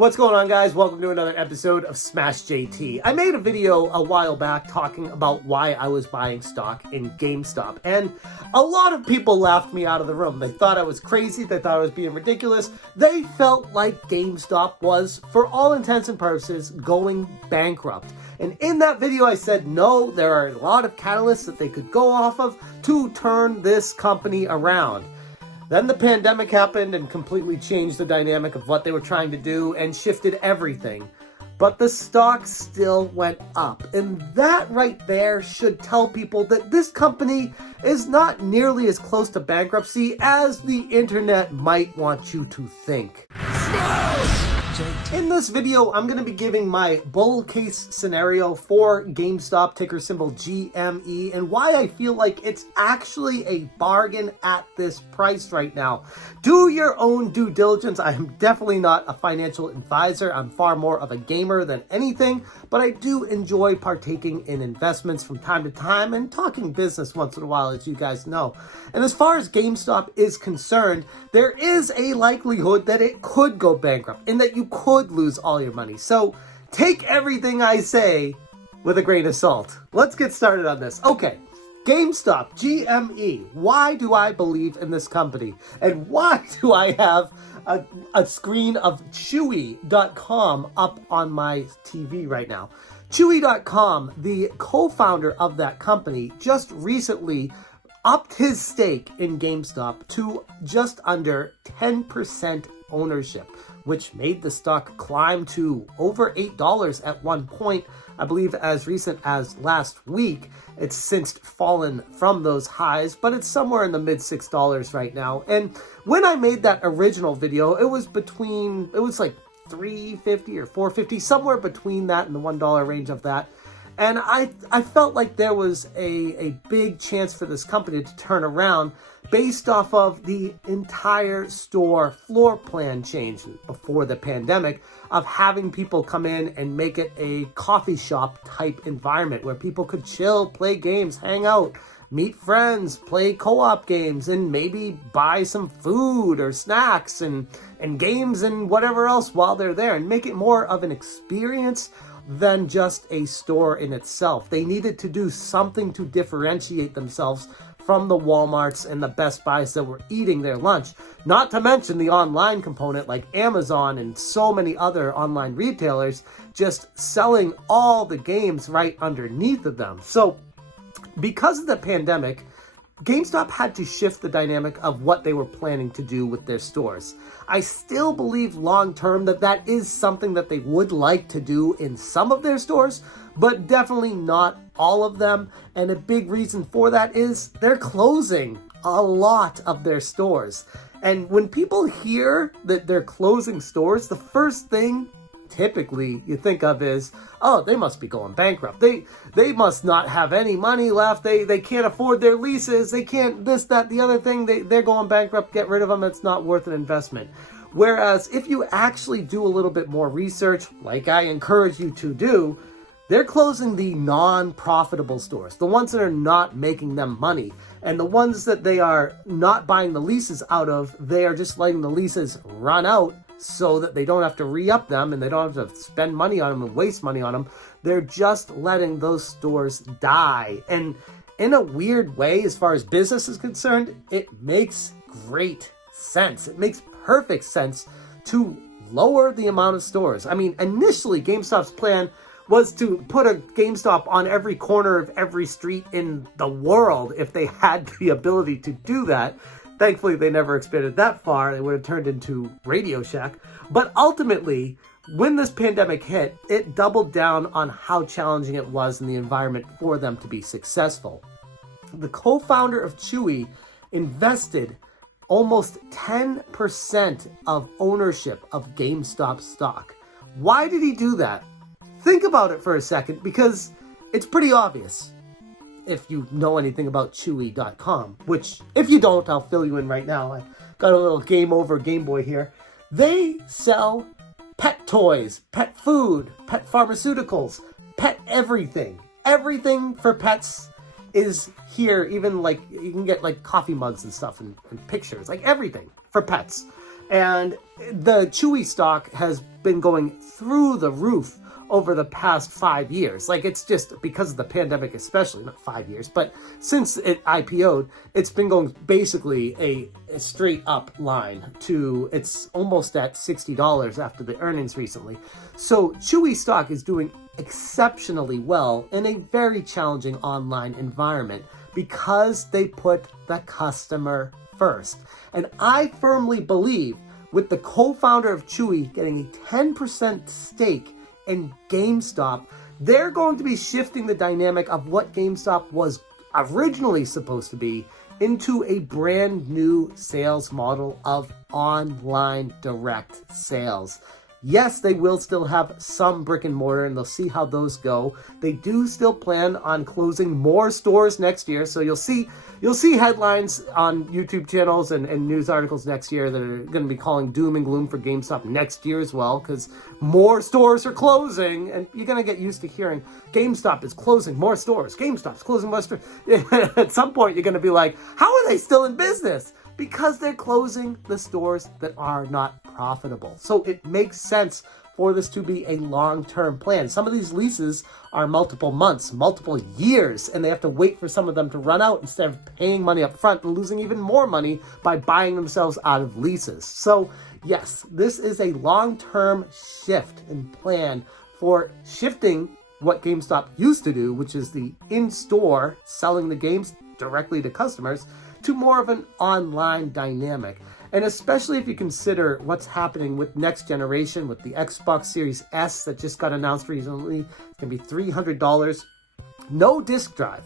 What's going on, guys? Welcome to another episode of Smash JT. I made a video a while back talking about why I was buying stock in GameStop, and a lot of people laughed me out of the room. They thought I was crazy, they thought I was being ridiculous. They felt like GameStop was, for all intents and purposes, going bankrupt. And in that video I said, no, there are a lot of catalysts that they could go off of to turn this company around. Then the pandemic happened and completely changed the dynamic of what they were trying to do and shifted everything. But the stock still went up. And that right there should tell people that this company is not nearly as close to bankruptcy as the internet might want you to think. In this video, I'm going to be giving my bull case scenario for GameStop, ticker symbol GME, and why I feel like it's actually a bargain at this price right now. Do your own due diligence. I am definitely not a financial advisor. I'm far more of a gamer than anything, but I do enjoy partaking in investments from time to time and talking business once in a while, as you guys know. And as far as GameStop is concerned, there is a likelihood that it could go bankrupt and that you could lose all your money. So take everything I say with a grain of salt. Let's get started on this. Okay, GameStop GME. Why do I believe in this company? And why do I have a screen of Chewy.com up on my TV right now? Chewy.com, the co-founder of that company, just recently upped his stake in GameStop to just under 10% ownership, which made the stock climb to over $8 at one point. I believe as recent as last week. It's since fallen from those highs, but it's somewhere in the mid $6 right now. And when I made that original video, it was like $3.50 or $4.50, somewhere between that and the $1 range of that. And I felt like there was a big chance for this company to turn around based off of the entire store floor plan change before the pandemic of having people come in and make it a coffee shop type environment where people could chill, play games, hang out, meet friends, play co-op games, and maybe buy some food or snacks and games and whatever else while they're there, and make it more of an experience than just a store in itself. They needed to do something to differentiate themselves from the Walmarts and the Best Buys that were eating their lunch. Not to mention the online component like Amazon and so many other online retailers just selling all the games right underneath of them. So because of the pandemic, GameStop had to shift the dynamic of what they were planning to do with their stores. I still believe long-term that that is something that they would like to do in some of their stores, but definitely not all of them. And a big reason for that is they're closing a lot of their stores. And when people hear that they're closing stores, the first thing typically you think of is, oh, they must be going bankrupt. They must not have any money left. They can't afford their leases. They can't this, that, the other thing. They're going bankrupt. Get rid of them. It's not worth an investment. Whereas if you actually do a little bit more research, like I encourage you to do, they're closing the non-profitable stores, the ones that are not making them money. And the ones that they are not buying the leases out of, they are just letting the leases run out so that they don't have to re-up them and they don't have to spend money on them and waste money on them. They're just letting those stores die. And in a weird way, as far as business is concerned, it makes great sense. It makes perfect sense to lower the amount of stores. I mean, initially, GameStop's plan was to put a GameStop on every corner of every street in the world if they had the ability to do that. Thankfully, they never expanded that far. They would have turned into Radio Shack. But ultimately, when this pandemic hit, it doubled down on how challenging it was in the environment for them to be successful. The co-founder of Chewy invested almost 10% of ownership of GameStop stock. Why did he do that? Think about it for a second, because it's pretty obvious if you know anything about Chewy.com, which if you don't, I'll fill you in right now. I got a little Game Over Game Boy here. They sell pet toys, pet food, pet pharmaceuticals, pet everything. Everything for pets is here. Even like you can get like coffee mugs and stuff and pictures, like everything for pets. And the Chewy stock has been going through the roof over the past 5 years. Like, it's just because of the pandemic, especially, not 5 years, but since it IPO'd, it's been going basically a straight up line to, it's almost at $60 after the earnings recently. So Chewy stock is doing exceptionally well in a very challenging online environment because they put the customer first. And I firmly believe with the co-founder of Chewy getting a 10% stake in GameStop, they're going to be shifting the dynamic of what GameStop was originally supposed to be into a brand new sales model of online direct sales. Yes, they will still have some brick and mortar, and they'll see how those go. They do still plan on closing more stores next year, so you'll see headlines on YouTube channels and news articles next year that are going to be calling doom and gloom for GameStop next year as well, because more stores are closing, and you're going to get used to hearing GameStop is closing more stores. GameStop's closing more stores. At some point, you're going to be like, how are they still in business? Because they're closing the stores that are not profitable. So it makes sense for this to be a long-term plan. Some of these leases are multiple months, multiple years, and they have to wait for some of them to run out instead of paying money up front and losing even more money by buying themselves out of leases. So yes, this is a long-term shift in plan for shifting what GameStop used to do, which is the in-store selling the games directly to customers, to more of an online dynamic. And especially if you consider what's happening with next generation, with the Xbox Series S that just got announced recently, it's going to be $300, no disc drive,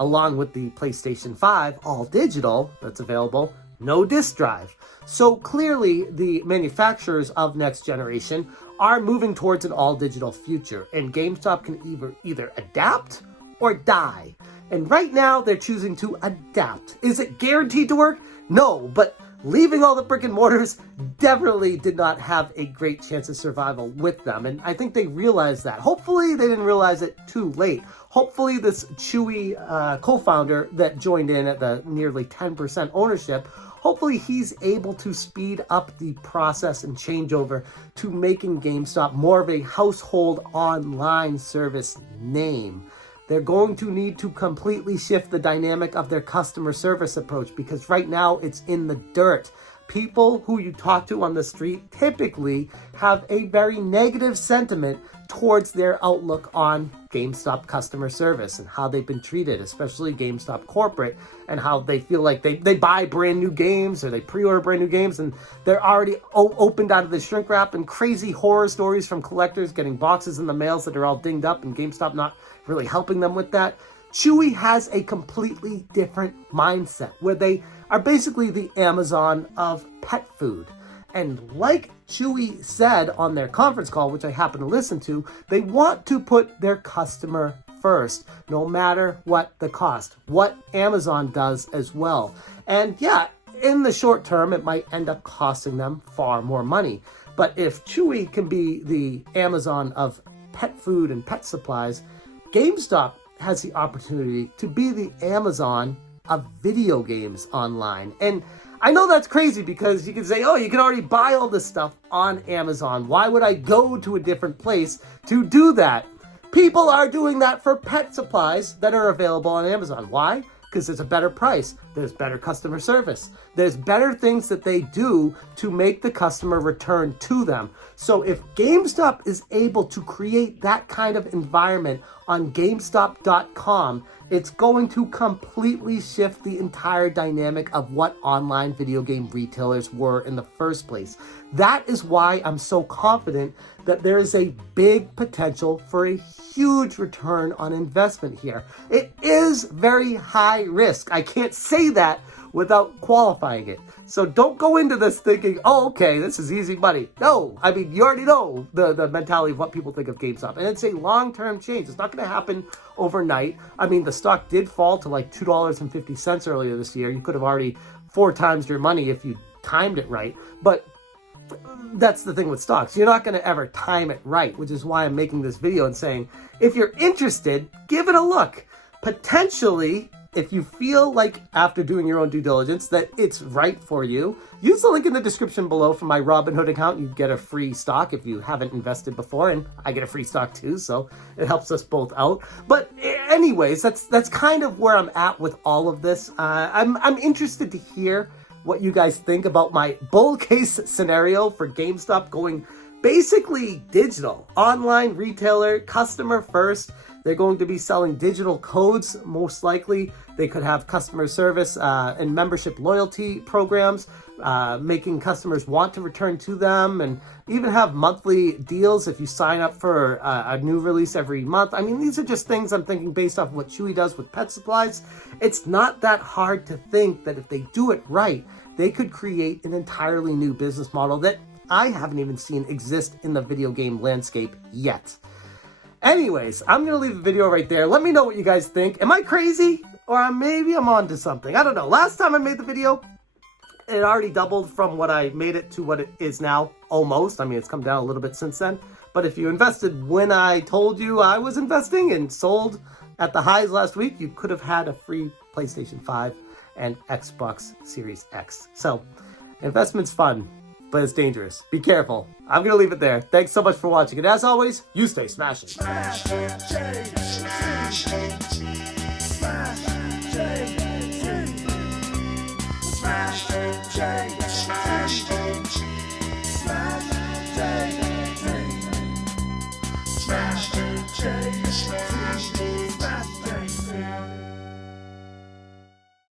along with the PlayStation 5 all digital that's available, no disc drive. So clearly the manufacturers of next generation are moving towards an all digital future, and GameStop can either adapt or die. And right now, they're choosing to adapt. Is it guaranteed to work? No, but leaving all the brick and mortars definitely did not have a great chance of survival with them. And I think they realized that. Hopefully, they didn't realize it too late. Hopefully, this Chewy co-founder that joined in at the nearly 10% ownership, hopefully he's able to speed up the process and changeover to making GameStop more of a household online service name. They're going to need to completely shift the dynamic of their customer service approach, because right now it's in the dirt. People who you talk to on the street typically have a very negative sentiment towards their outlook on GameStop customer service and how they've been treated, especially GameStop corporate, and how they feel like they buy brand new games or they pre-order brand new games and they're already opened out of the shrink wrap, and crazy horror stories from collectors getting boxes in the mails that are all dinged up and GameStop not really helping them with that. Chewy has a completely different mindset where they are basically the Amazon of pet food. And like Chewy said on their conference call, which I happen to listen to, they want to put their customer first, no matter what the cost, what Amazon does as well. And yeah, in the short term, it might end up costing them far more money. But if Chewy can be the Amazon of pet food and pet supplies, GameStop has the opportunity to be the Amazon of video games online. And I know that's crazy because you can say, oh, you can already buy all this stuff on Amazon. Why would I go to a different place to do that? People are doing that for pet supplies that are available on Amazon. Why? Because it's a better price. There's better customer service. There's better things that they do to make the customer return to them. So if GameStop is able to create that kind of environment on GameStop.com, it's going to completely shift the entire dynamic of what online video game retailers were in the first place. That is why I'm so confident that there is a big potential for a huge return on investment here. It is very high risk. I can't say that without qualifying it. So don't go into this thinking, oh, okay, this is easy money. No, I mean, you already know the mentality of what people think of GameStop. And it's a long-term change. It's not going to happen overnight. I mean, the stock did fall to like $2.50 earlier this year. You could have already 4 times your money if you timed it right. But that's the thing with stocks. You're not going to ever time it right, which is why I'm making this video and saying, if you're interested, give it a look. Potentially, if you feel like after doing your own due diligence that it's right for you, use the link in the description below for my Robinhood account. You get a free stock if you haven't invested before, and I get a free stock too, so it helps us both out. But anyways, that's kind of where I'm at with all of this. I'm interested to hear what you guys think about my bull case scenario for GameStop going basically digital, online retailer, customer first. They're going to be selling digital codes, most likely. They could have customer service and membership loyalty programs, making customers want to return to them, and even have monthly deals if you sign up for a new release every month. I mean, these are just things I'm thinking based off what Chewy does with pet supplies. It's not that hard to think that if they do it right, they could create an entirely new business model that I haven't even seen exist in the video game landscape yet. Anyways, I'm going to leave the video right there. Let me know what you guys think. Am I crazy? Or maybe I'm on to something. I don't know. Last time I made the video, it already doubled from what I made it to what it is now, almost. I mean, it's come down a little bit since then. But if you invested when I told you I was investing and sold at the highs last week, you could have had a free PlayStation 5 and Xbox Series X. So, investment's fun, but it's dangerous. Be careful. I'm going to leave it there. Thanks so much for watching. And as always, you stay smashing.